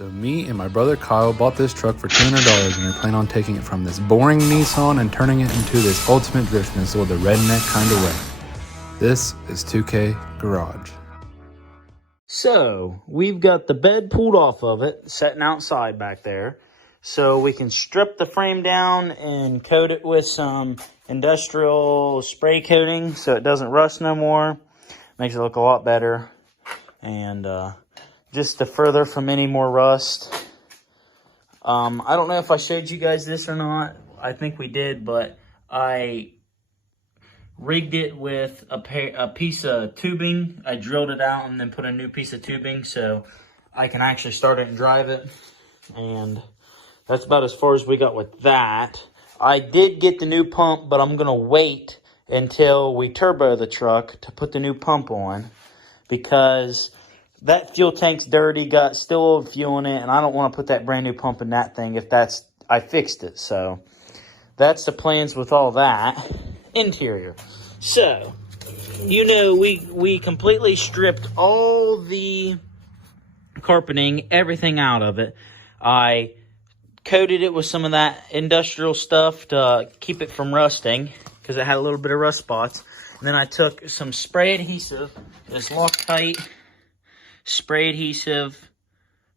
So me and my brother Kyle bought this truck for $200 and we plan on taking it from this boring Nissan and turning it into this ultimate drift missile the redneck kind of way. This is 2K Garage. So we've got the bed pulled off of it, sitting outside back there. So we can strip the frame down and coat it with some industrial spray coating so it doesn't rust no more. Makes it look a lot better. And just to further from any more rust. I don't know if I showed you guys this or not. I think we did, but I rigged it with a piece of tubing. I drilled it out and then put a new piece of tubing so I can actually start it and drive it. And that's about as far as we got with that. I did get the new pump, but I'm going to wait until we turbo the truck to put the new pump on, because that fuel tank's dirty, got still fuel in it, and I don't want to put that brand new pump in that thing if I fixed it. So that's the plans with all that. Interior. So, you know, we completely stripped all the carpeting, everything out of it. I coated it with some of that industrial stuff to keep it from rusting, because it had a little bit of rust spots. And then I took some spray adhesive, this Loctite spray adhesive,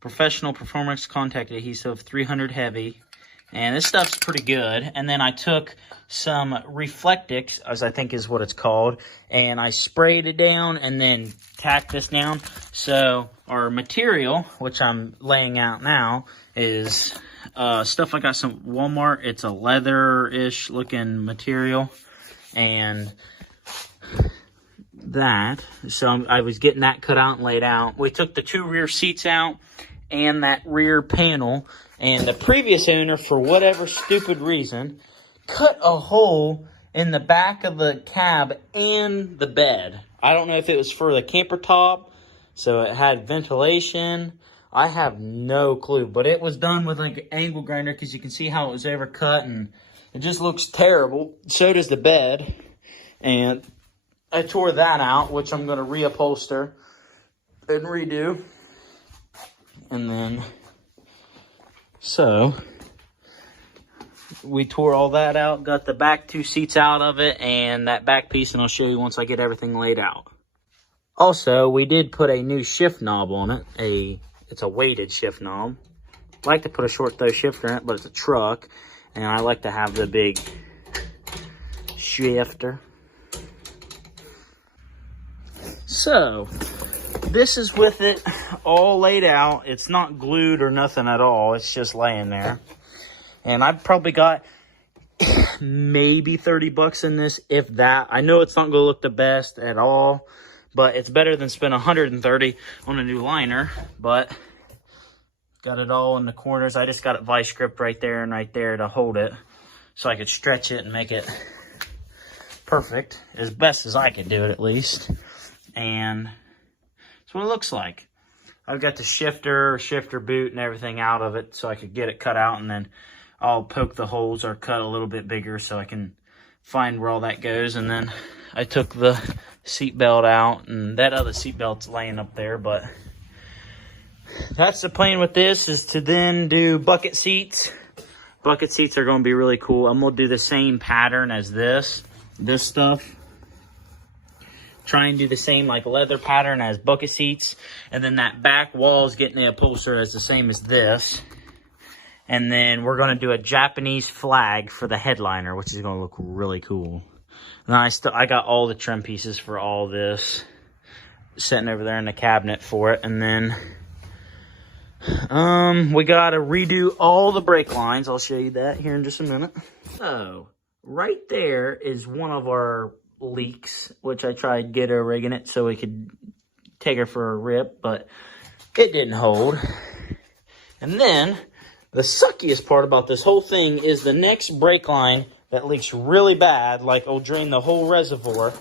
professional performance contact adhesive, 300 heavy. And this stuff's pretty good. And then I took some Reflectix, as I think is what it's called, and I sprayed it down and then tacked this down. So our material, which I'm laying out now, is stuff I got some Walmart. It's a leather-ish looking material. And that, so I was getting that cut out and laid out. We took the two rear seats out and that rear panel, and the previous owner, for whatever stupid reason, cut a hole in the back of the cab and the bed. I don't know if it was for the camper top, so it had ventilation. I have no clue, but it was done with like an angle grinder, because you can see how it was overcut, and it just looks terrible. So does the bed. And I tore that out, which I'm going to reupholster and redo. And then, so we tore all that out, got the back two seats out of it and that back piece, and I'll show you once I get everything laid out. Also, we did put a new shift knob on it. It's a weighted shift knob. I like to put a short throw shifter in it, but it's a truck, and I like to have the big shifter. So, this is with it all laid out. It's not glued or nothing at all. It's just laying there. And I've probably got maybe 30 bucks in this, if that. I know it's not going to look the best at all, but it's better than spend 130 on a new liner. But got it all in the corners. I just got it vice gripped right there and right there to hold it, so I could stretch it and make it perfect, as best as I could do it at least. And that's what it looks like. I've got the shifter boot and everything out of it so I could get it cut out, and then I'll poke the holes or cut a little bit bigger so I can find where all that goes. And then I took the seat belt out, and that other seat belt's laying up there. But that's the plan with this, is to then do bucket seats. Bucket seats are going to be really cool. I'm going to do the same pattern as this stuff. Try and do the same like leather pattern as bucket seats. And then that back wall is getting the upholstered as the same as this. And then we're going to do a Japanese flag for the headliner, which is going to look really cool. And I got all the trim pieces for all this sitting over there in the cabinet for it. And then we got to redo all the brake lines. I'll show you that here in just a minute. So right there is one of our leaks, which I tried get her rigging it so we could take her for a rip, but it didn't hold. And then the suckiest part about this whole thing is the next brake line that leaks really bad, like it'll drain the whole reservoir,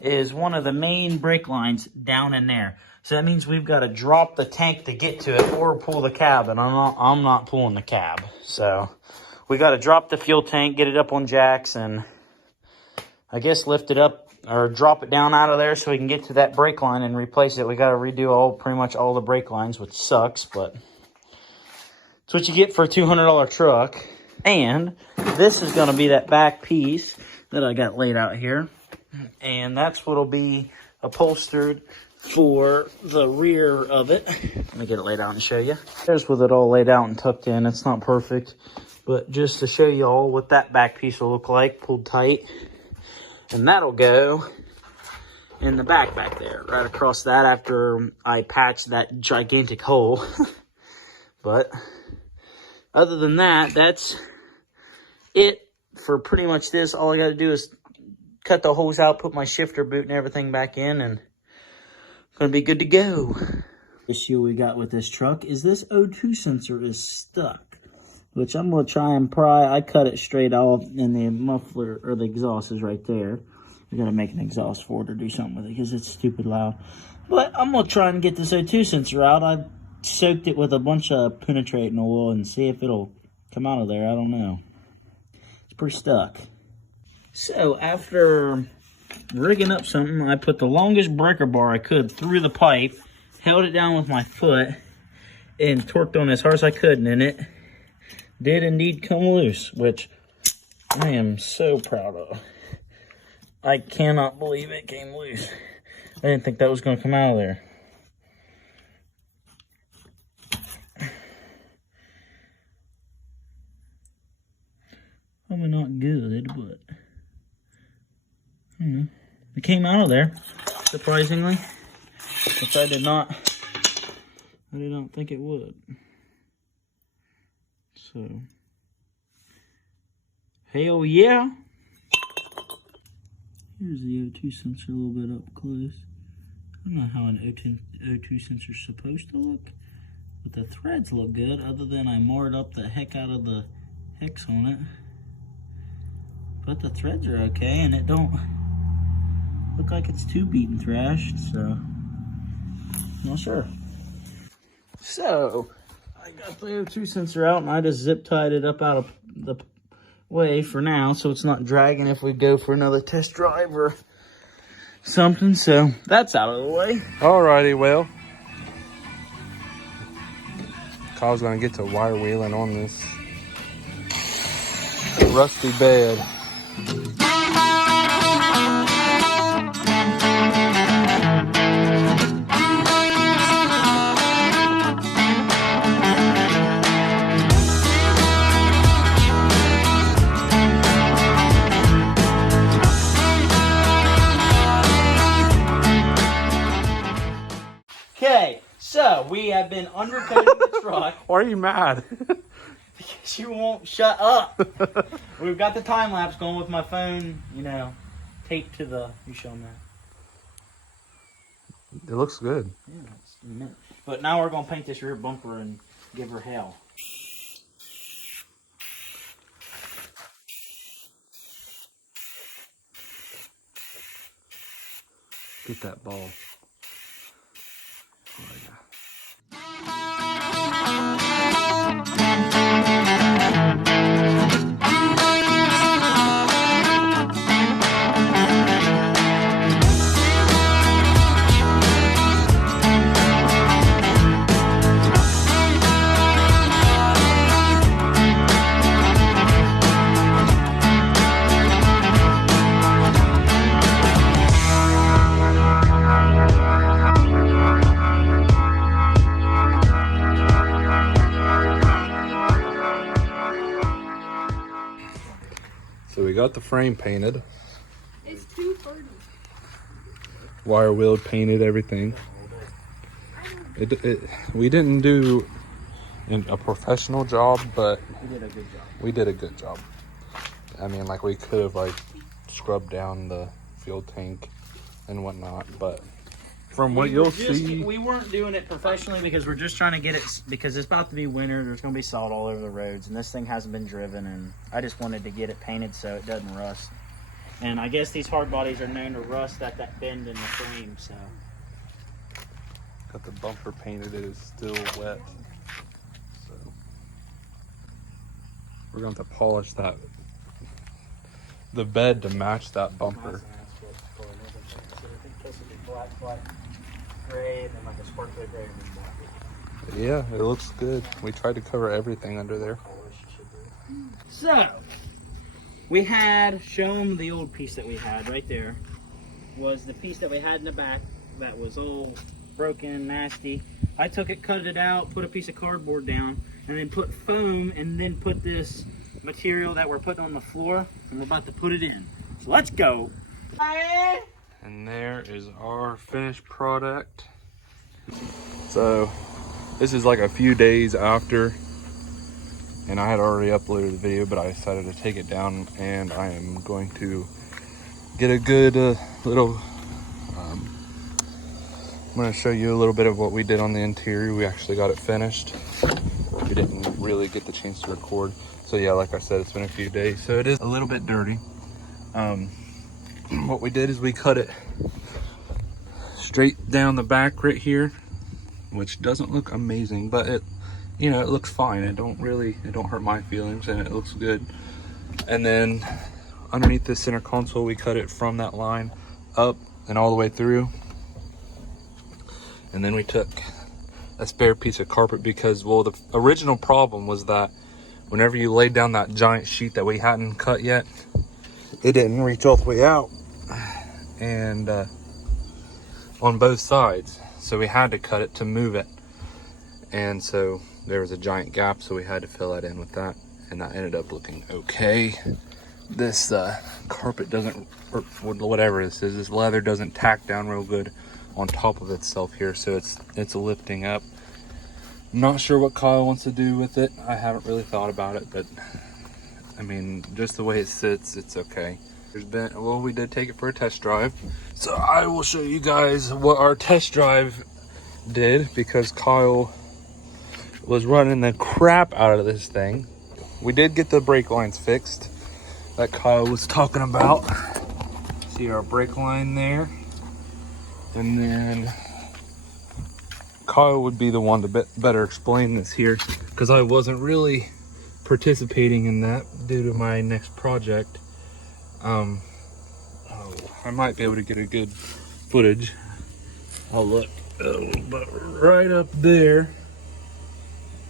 is one of the main brake lines down in there. So that means we've got to drop the tank to get to it or pull the cab, and I'm not pulling the cab. So we got to drop the fuel tank, get it up on jacks, and I guess lift it up or drop it down out of there so we can get to that brake line and replace it. We got to redo pretty much all the brake lines, which sucks, but what you get for a $200 truck. And this is going to be that back piece that I got laid out here. And that's what'll be upholstered for the rear of it. Let me get it laid out and show you. There's with it all laid out and tucked in. It's not perfect, but just to show you all what that back piece will look like, pulled tight. And that'll go in the back there, right across that after I patch that gigantic hole. But other than that, that's it for pretty much this. All I got to do is cut the hose out, put my shifter boot and everything back in, and gonna be good to go. Issue we got with this truck is this O2 sensor is stuck, which I'm gonna try and pry. I cut it straight off, and the muffler or the exhaust is right there. We gotta make an exhaust for it or do something with it because it's stupid loud. But I'm gonna try and get this O2 sensor out. I soaked it with a bunch of penetrating oil and see if it'll come out of there. I don't know. It's pretty stuck. So after rigging up something, I put the longest breaker bar I could through the pipe, held it down with my foot, and torqued on as hard as I could, and it did indeed come loose, which I am so proud of. I cannot believe it came loose. I didn't think that was going to come out of there. Probably not good, but it came out of there, surprisingly, which I did not think it would. So, hell yeah. Here's the O2 sensor a little bit up close. I don't know how an O2 sensor is supposed to look, but the threads look good, other than I marred up the heck out of the hex on it. But the threads are okay, and it don't look like it's too beaten thrashed, so not sure. So I got the O2 sensor out, and I just zip tied it up out of the way for now, so it's not dragging if we go for another test drive or something. So that's out of the way. Alrighty, well, Kyle's gonna get to wire wheeling on this rusty bed. Okay, so we have been undercoating the truck. Why are you mad? Because you won't shut up. We've got the time lapse going with my phone, taped to the. You show them that. It looks good. Yeah, it's a minute. But now we're gonna paint this rear bumper and give her hell. Get that ball. Oh, yeah. So we got the frame painted. It's 2:30. Wire wheeled, painted, everything. We didn't do a professional job, but We did a good job. we did a good job. I mean, like, we could have scrubbed down the fuel tank and whatnot, but from what you'll see, We weren't doing it professionally because we're just trying to get it, because it's about to be winter. There's going to be salt all over the roads, and this thing hasn't been driven, and I just wanted to get it painted so it doesn't rust. And I guess these hard bodies are known to rust at that bend in the frame, so. got the bumper painted. It is still wet, so we're going to polish the bed to match that bumper. Black, gray, and then like a sparkly gray and then black. Yeah, it looks good. We tried to cover everything under there. So, we had shown the old piece that we had right there. Was the piece that we had in the back that was all broken, nasty. I took it, cut it out, put a piece of cardboard down, and then put foam, and then put this material that we're putting on the floor, and we're about to put it in. So let's go. And there is our finished product. So this is like a few days after, and I had already uploaded the video, but I decided to take it down, and I am going to get a good little I'm going to show you a little bit of what we did on the interior. We actually got it finished. We didn't really get the chance to record, so yeah, like I said, it's been a few days, so it is a little bit dirty. What we did is we cut it straight down the back right here, which doesn't look amazing, but it, you know, it looks fine. It don't hurt my feelings, and it looks good. And then underneath the center console, we cut it from that line up and all the way through. And then we took a spare piece of carpet because, well, the original problem was that whenever you laid down that giant sheet that we hadn't cut yet, it didn't reach all the way out, and on both sides, so we had to cut it to move it. And so there was a giant gap, so we had to fill that in with that, and that ended up looking okay. This carpet doesn't, or whatever this is, this leather doesn't tack down real good on top of itself here, so it's lifting up. I'm not sure what Kyle wants to do with it. I haven't really thought about it, but I mean, just the way it sits, it's okay. Well, we did take it for a test drive, so I will show you guys what our test drive did, because Kyle was running the crap out of this thing. We did get the brake lines fixed that Kyle was talking about. See our brake line there, and then Kyle would be the one to better explain this here, because I wasn't really participating in that due to my next project. I might be able to get a good footage. I'll look. Oh, but right up there,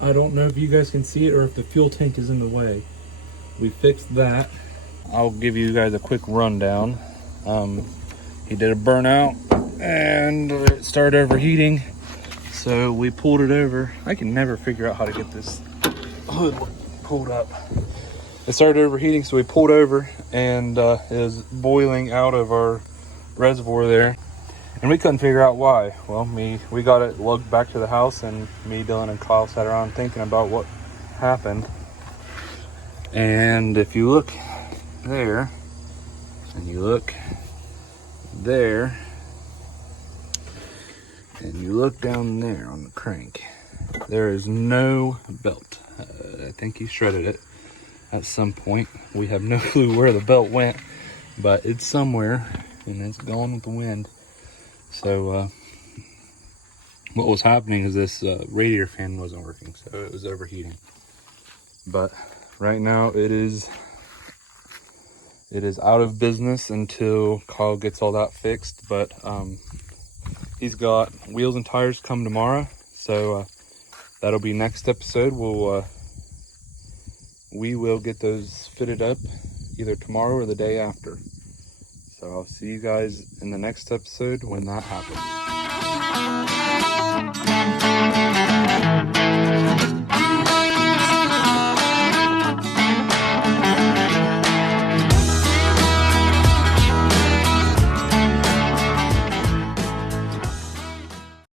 I don't know if you guys can see it or if the fuel tank is in the way. We fixed that. I'll give you guys a quick rundown. He did a burnout and it started overheating, so we pulled it over. I can never figure out how to get this hood pulled up. It started overheating, so we pulled over, and it was boiling out of our reservoir there, and we couldn't figure out why. Well, we got it lugged back to the house, and me, Dylan, and Kyle sat around thinking about what happened. And if you look there, and you look there, and you look down there on the crank, there is no belt. I think he shredded it at some point. We have no clue where the belt went, but it's somewhere, and it's gone with the wind. So what was happening is this radiator fan wasn't working, so it was overheating. But right now it is out of business until Kyle gets all that fixed. But he's got wheels and tires come tomorrow, so that'll be next episode. We will get those fitted up either tomorrow or the day after. So I'll see you guys in the next episode when that happens.